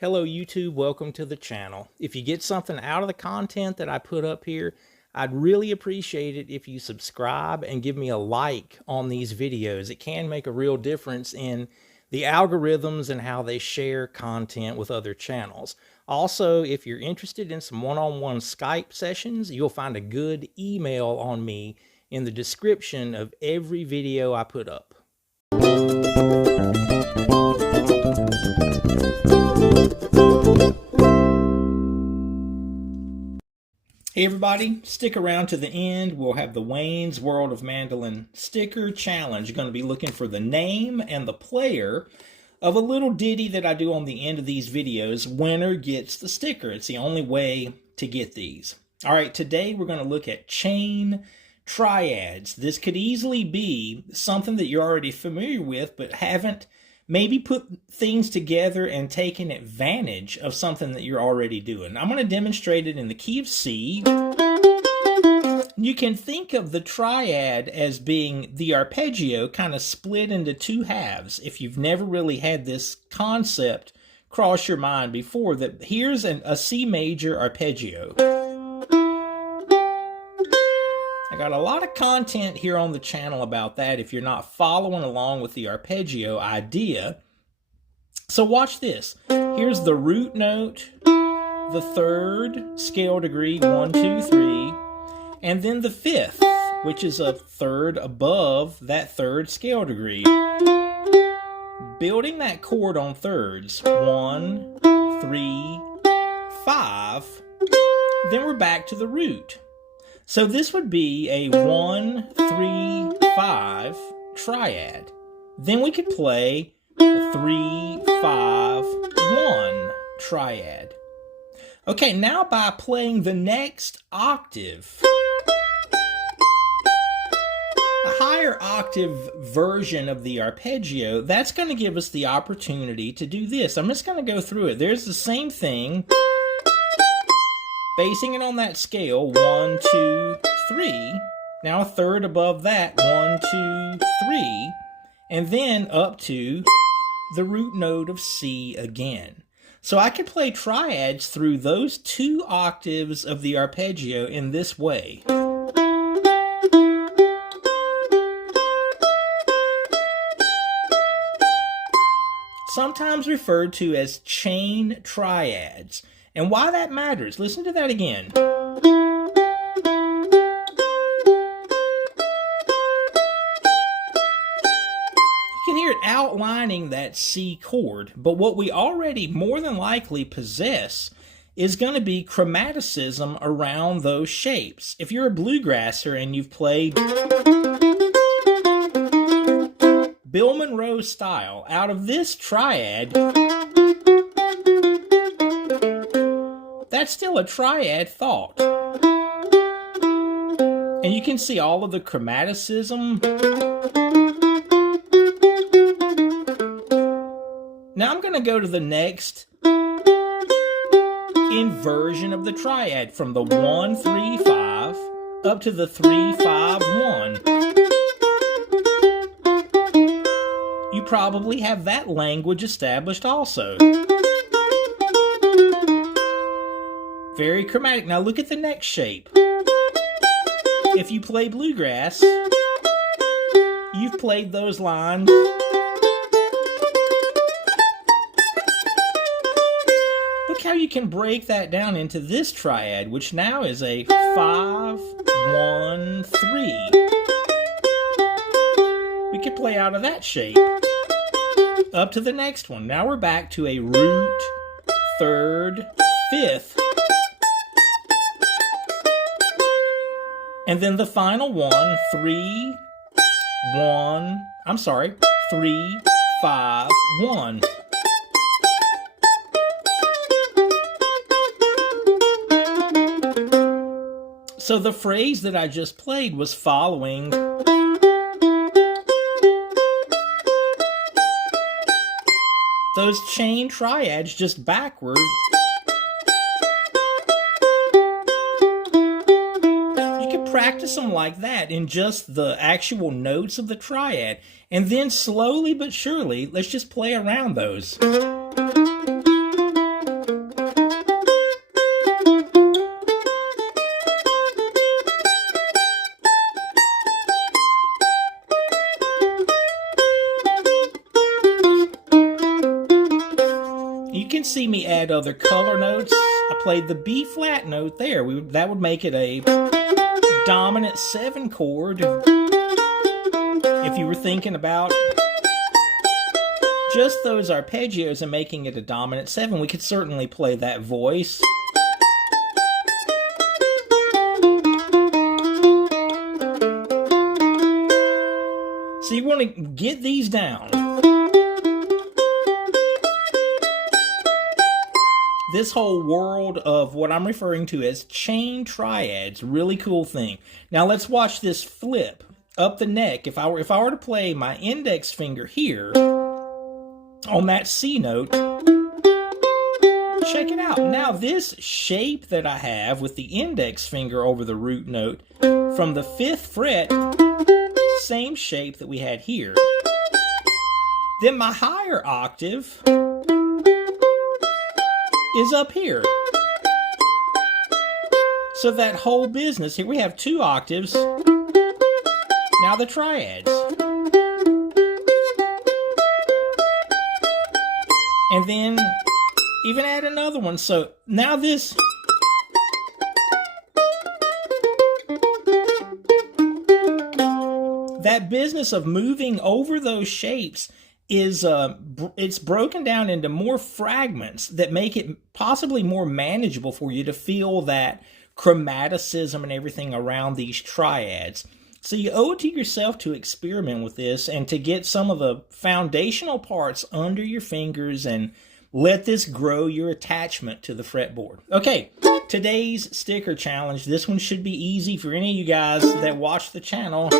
Hello YouTube, welcome to the channel. If you get something out of the content that I put up here, I'd really appreciate it if you subscribe and give me a like on these videos. It can make a real difference in the algorithms and how they share content with other channels. Also, if you're interested in some one-on-one Skype sessions, you'll find a good email on me in the description of every video I put up. Hey everybody, stick around to the end. We'll have the Wayne's World of Mandolin sticker challenge. You're going to be looking for the name and the player of a little ditty that I do on the end of these videos. Winner gets the sticker. It's the only way to get these. All right, today we're going to look at chain triads. This could easily be something that you're already familiar with, but haven't maybe put things together and taken advantage of something that you're already doing. I'm going to demonstrate it in the key of C. You can think of the triad as being the arpeggio kind of split into two halves. If you've never really had this concept cross your mind before, that here's a C major arpeggio. I got a lot of content here on the channel about that if you're not following along with the arpeggio idea. So watch this. Here's the root note, the third scale degree, 1, 2, 3, and then the fifth, which is a third above that third scale degree. Building that chord on thirds, 1, 3, 5, then we're back to the root. So this would be a 1, 3, 5 triad. Then we could play a 3, 5, 1 triad. Okay, now by playing the next octave, a higher octave version of the arpeggio, that's going to give us the opportunity to do this. I'm just going to go through it. There's the same thing. Basing it on that scale, 1, 2, 3. Now a third above that, 1, 2, 3. And then up to the root note of C again. So I could play triads through those two octaves of the arpeggio in this way. Sometimes referred to as chain triads. And why that matters, listen to that again. You can hear it outlining that C chord, but what we already more than likely possess is going to be chromaticism around those shapes. If you're a bluegrasser and you've played Bill Monroe style, out of this triad, that's still a triad thought. And you can see all of the chromaticism. Now I'm going to go to the next inversion of the triad from the 1, 3, 5 up to the 3, 5, 1. You probably have that language established also. Very chromatic. Now look at the next shape. If you play bluegrass, you've played those lines. Look how you can break that down into this triad, which now is a 5, 1, 3. We could play out of that shape up to the next one. Now we're back to a root, third, fifth, and then the final one, 3, 5, 1. So the phrase that I just played was following those chain triads just backward. Practice them like that in just the actual notes of the triad, and then slowly but surely let's just play around those. You can see me add other color notes. I played the B flat note there. That would make it a dominant 7 chord. If you were thinking about just those arpeggios and making it a dominant 7, we could certainly play that voice. So you want to get these down. This whole world of what I'm referring to as chain triads, really cool thing. Now let's watch this flip up the neck. If I were to play my index finger here on that C note, check it out. Now this shape that I have with the index finger over the root note from the 5th fret, same shape that we had here. Then my higher octave is up here. So that whole business, here we have 2 octaves. Now the triads. And then even add another one. So now this, that business of moving over those shapes is it's broken down into more fragments that make it possibly more manageable for you to feel that chromaticism and everything around these triads. So you owe it to yourself to experiment with this and to get some of the foundational parts under your fingers and let this grow your attachment to the fretboard. Okay, today's sticker challenge. This one should be easy for any of you guys that watch the channel.